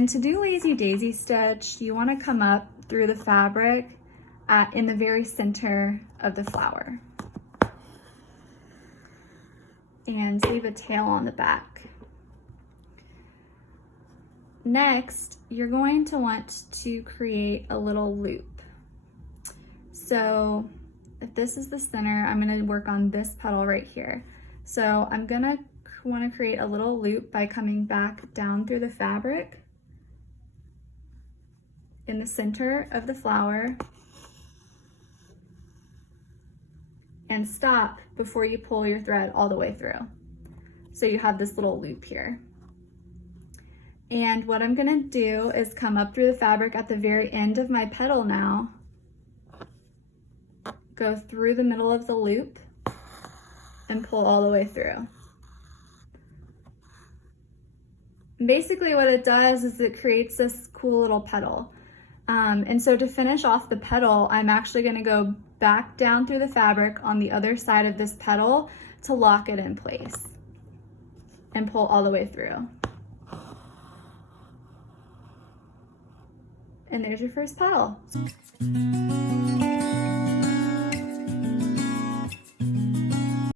And to do lazy daisy stitch, you want to come up through the fabric in the very center of the flower and leave a tail on the back. Next, you're going to want to create a little loop. So if this is the center, I'm going to work on this petal right here. So I'm going to want to create a little loop by coming back down through the fabric in the center of the flower and stop before you pull your thread all the way through. So you have this little loop here. And what I'm gonna do is come up through the fabric at the very end of my petal now, go through the middle of the loop and pull all the way through. Basically what it does is it creates this cool little petal. And so to finish off the petal, I'm actually gonna go back down through the fabric on the other side of this petal to lock it in place and pull all the way through. And there's your first petal.